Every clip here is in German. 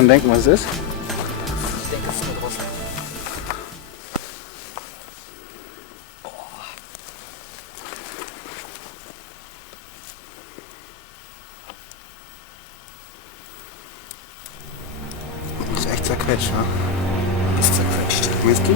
schon denken, was es ist? Ich denke, es ist eine Drossel. Ist echt zerquetscht, ne? Ist zerquetscht. Willst du?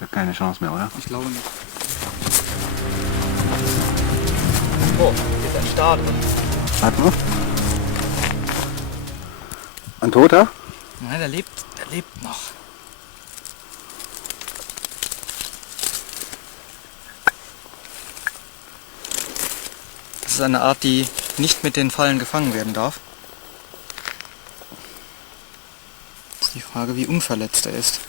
Hat keine Chance mehr, oder? Ich glaube nicht. Oh, hier ist ein Star drin. Warte mal. Ein Toter? Nein, der lebt noch. Das ist eine Art, die nicht mit den Fallen gefangen werden darf. Das ist die Frage, wie unverletzt er ist.